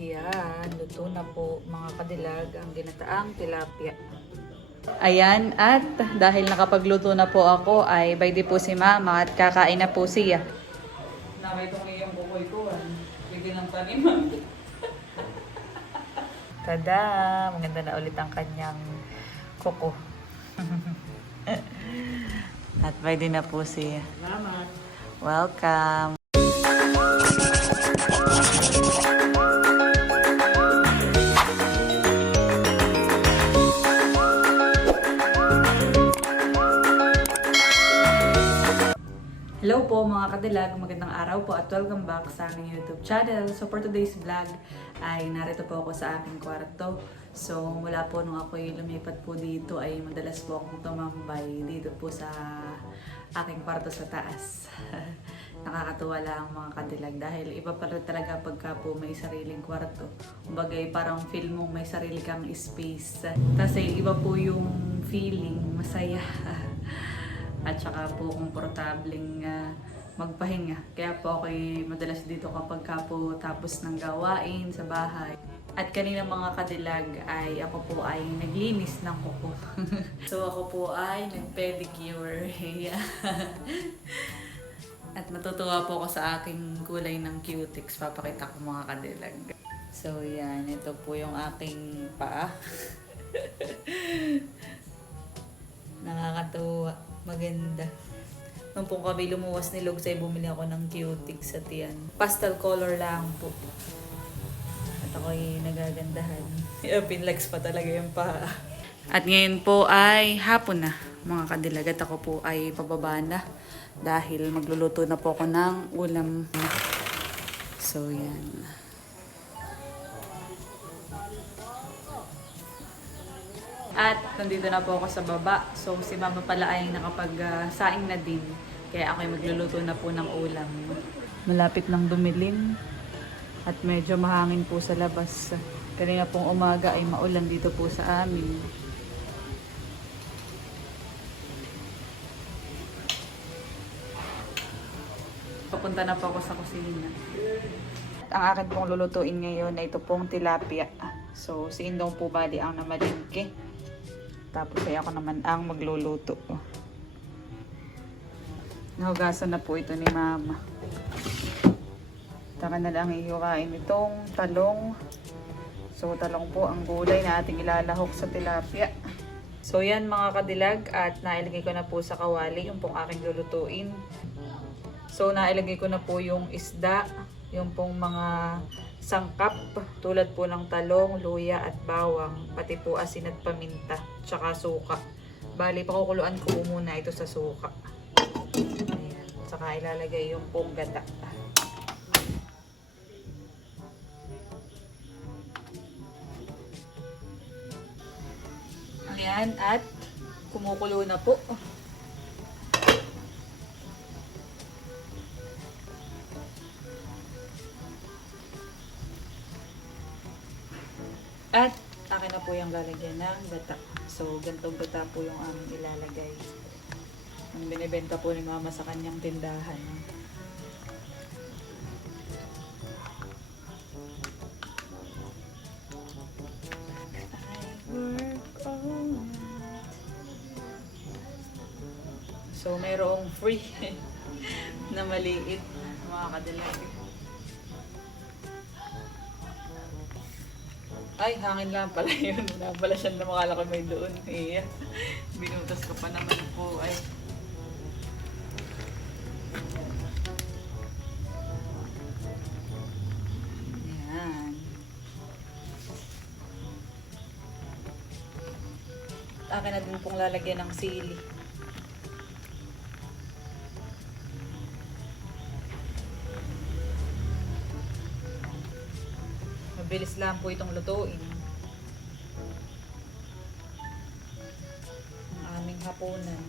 Yan, luto na po mga kadilag ang ginataang tilapia. Ayan, at dahil nakapagluto na po ako, ay by di po si mama at kakain na po siya. Nakay itong iyong bukoy ko, pwede ng taniman. Tada! Maganda na ulit ang kanyang kuko. At pwede na po siya. Salamat. Welcome! Mga kadilag, magandang araw po at welcome back sa aming YouTube channel. So for today's vlog ay narito po ako sa aking kwarto. So mula po nung ako lumipat po dito ay madalas po akong tumambay dito po sa aking kwarto sa taas. Nakakatuwa lang mga kadilag dahil iba pa rin talaga pagka po may sariling kwarto. Kumbaga parang feel mo may sarili kang space. Kasi iba po yung feeling, masaya. at saka po komportabling ah, magpahinga. Kaya po ako madalas dito kapag ka po tapos ng gawain sa bahay. At kanina mga kadilag ay ako po ay naglinis ng kuko. so ako po ay nag-pedicure. At natutuwa po ako sa aking kulay ng cutics. Papakita ko mga kadilag. So yan, ito po yung aking paa. Nakakatuwa. Maganda. Nung po kami lumuwas ni Lugsay, bumili ako ng cutics at yan. Pastel color lang po. At ako'y nagagandahan. Pinlex pa talaga yung paa. At ngayon po ay hapon na, mga kadilag. At ako po ay pababa na dahil magluluto na po ako ng ulam. So, yan. At nandito na po ako sa baba. So si mama pala ay nakapag-saing na din. Kaya ako ay magluluto na po ng ulam. Malapit ng dumilim. At medyo mahangin po sa labas. Kanina pong umaga ay maulan dito po sa amin. Papunta na po ako sa kusina. Ang akin pong lulutuin ngayon ay ito pong tilapia. So, si Indong po bali ang namalingke. Tapos ay ako naman ang magluluto. Nahugasan na po ito ni Mama. Taka na lang ihukain itong talong. So, talong po ang gulay na ating ilalahok sa tilapia. So, yan mga kadilag at nailagay ko na po sa kawali yung pong aking lulutuin. So, nailagay ko na po yung isda, yung pong mga sangkap, tulad po ng talong, luya at bawang, pati po asin at paminta, tsaka suka. Bali, pakukuluan ko muna ito sa suka. Ayan. Tsaka ilalagay yung pong gata. Ayan, at kumukulo na po. Po yung lalagyan ng gata. So, gantong gata po yung aming ilalagay. Ang binibenta po ni mama sa kanyang tindahan. So, mayroong free na maliit mga kadilag. Ay, hangin lang pala yun. Wala pala siya na makala ko may doon. Iya. Binutas ko pa naman po. Ay. Yan. Akin na din pong lalagyan ng sili. Mabilis lang po itong lutuin. Ang aming hapunan.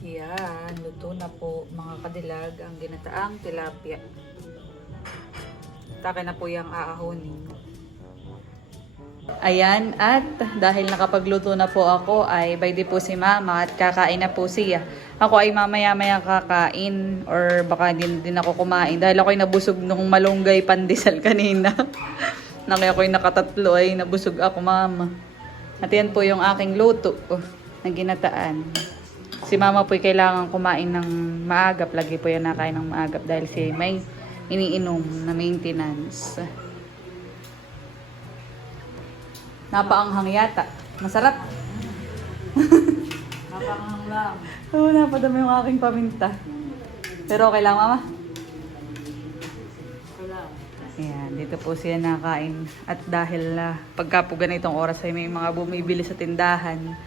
Yan, luto na po mga kadilag ang ginataang tilapia. Taka na po yung aahonin. Ayan, at dahil nakapagluto na po ako, ay by the po si mama at kakain na po siya. Ako ay mamaya-maya kakain or baka din, din ako kumain dahil ako'y nabusog nung malunggay pandesal kanina. Nang ako'y nakatatlo ay nabusog ako mama. At yan po yung aking luto oh, na ginataan. Si mama po'y kailangan kumain ng maagap. Lagi po yan nakain ng maagap dahil si may iniinom na maintenance. Napaanghang yata. Masarap. Napangang lang. Oo, napadami yung aking paminta. Pero okay lang, mama? Wala. Ayan, dito po siya nakain. At dahil uh, pagka po ganitong oras ay may mga bumibili sa tindahan.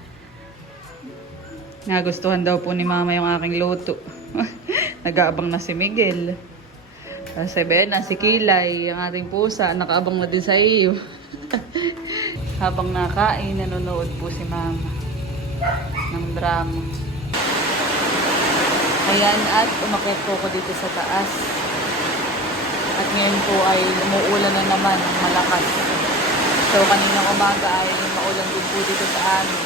Nagustuhan daw po ni mama yung aking luto. Nag-aabang na si Miguel. Uh, si Bena, si Kilay, ang ating pusa, nakaabang na din sa iyo. Habang nakain, nanonood po si mama ng drama. Ayan, at umakyat po ako dito sa taas. At ngayon po ay umuulan na naman malakas. So kaninang umaga ay maulan din po dito sa amin.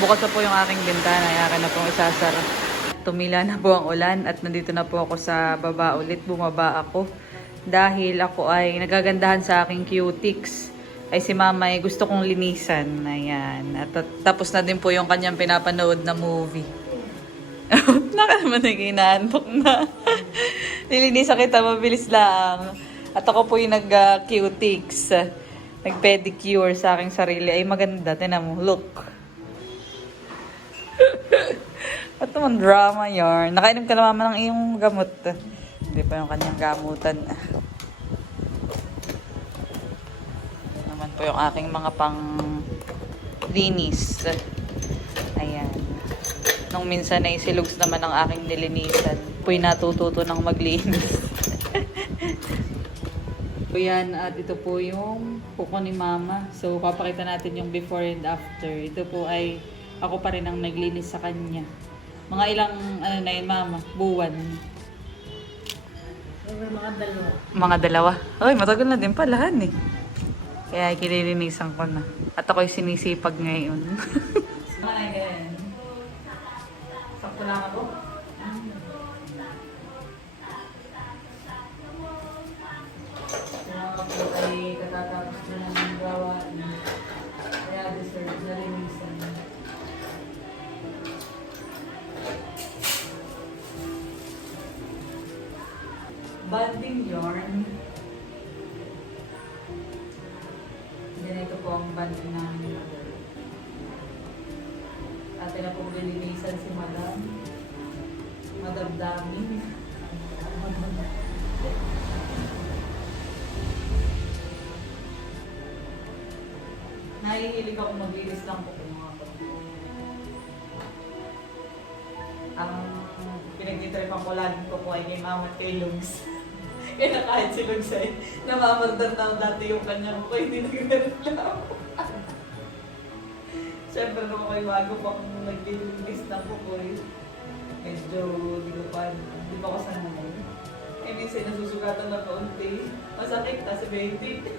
Bukas na po yung aking bintana, ay na pong isasara. Tumila na po ang ulan at nandito na po ako sa baba ulit. Bumaba ako dahil ako ay nagagandahan sa aking cutics. Ay si mama ay gusto kong linisan. Ayan. At, at tapos na din po yung kanyang pinapanood na movie. Naka naman nag-inaantok na. Nilinisan kita, mabilis lang. At ako po yung nag-cutics. nag-pedicure sa aking sarili. Ay maganda, tinan mo. Look. At naman drama yarn. Nakainom ka na mama ng iyong gamot. Hindi pa yung kanyang gamutan. Po yung aking mga pang linis. Ayan. Nung minsan ay silugs naman ang aking nilinisan. Po'y natututo ng maglinis. So yan, at ito po yung kuko ni mama. So papakita natin yung before and after. Ito po ay ako pa rin ang naglinis sa kanya. Mga ilang, ano na yun mama, buwan. mga dalawa. Mga dalawa. Ay, matagal na din pala, han eh. Kaya kinilinisan ko na. At ako'y sinisipag ngayon. Sakto lang ako. Ay katatapos na ng gawain. Kaya deserve na linisan. Banding yarn. Dami. Nahihilig ako maglinis lang po kung mga po. Ang pinagtitripan ko lagi ko po ay kay Mama at kay Lugs. Kaya kahit si Lugs ay namamardan na dati yung kanyang ko, hindi nagreklamo. Siyempre nung ako'y bago pa kung naglilinis ng kukoy, medyo di ko pa, di pa ako sanay. Eh minsan nasusugatan na kaunti. Masakit, kasi 20.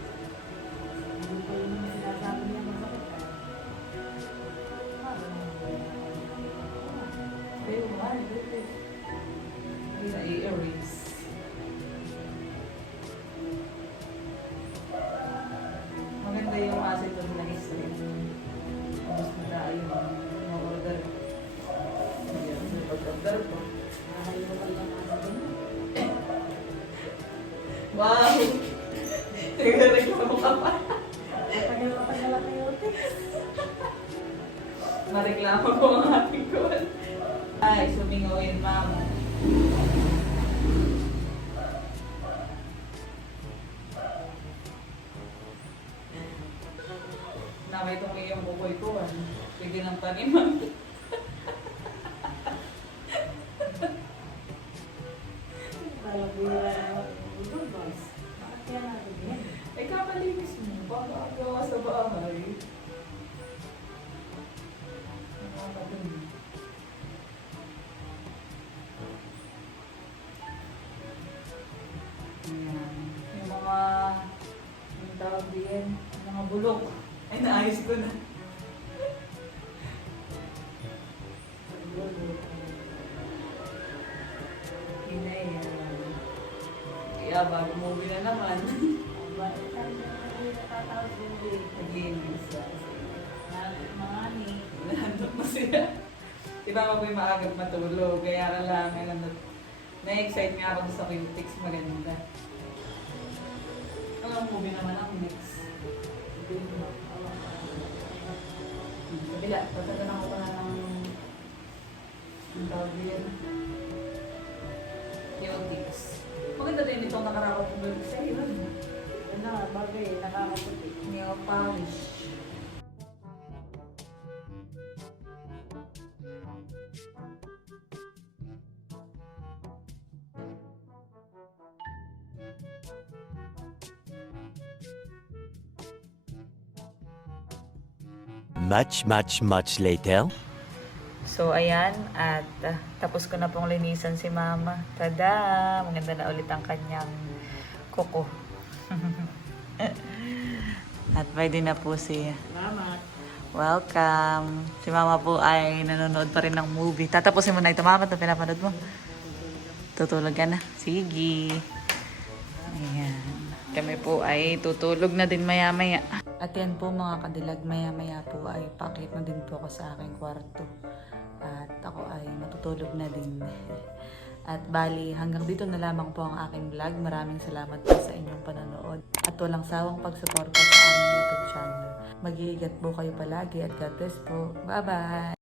Mareklamo ko ang ating kuwan. Ay, sumingawin, ma'am. Nakay itong iyong bukoy ko, ah. Sige ng taniman. Ay, kakalinis mo. Bago ang gawa sa bahay. Mga, bulok. Ay, naayos ko na. Kaya bago movie na naman. Nandun pa sila. Diba ako yung maagang matulog, kaya ka lang, ano, na-excite nga ako sa Quintix, maganda. Ang movie naman ang mix. Kabila, pagkata na ako pa na ng ang tawag yan. Neotix. Maganda din itong nakarakot ng bulk sa iyo. Ano, bagay, nakakaputi. Nail Much, much, much later. So, ayan. At ah, tapos ko na pong linisan si Mama. Tada! Maganda na ulit ang kanyang kuko. At pwede na po siya. Salamat. Welcome. Si Mama po ay nanonood pa rin ng movie. Tatapusin mo na ito, Mama. Ito pinapanood mo. Tutulog ka na. Sige. Ayan. Kami po ay tutulog na din maya-maya. At yan po mga kadilag, maya-maya po ay pakit na din po ako sa aking kwarto. At ako ay matutulog na din. At bali, hanggang dito na lamang po ang aking vlog. Maraming salamat po sa inyong panonood. At walang sawang pagsuporta sa aming YouTube channel. Mag-iigat po kayo palagi at God bless po. Bye-bye!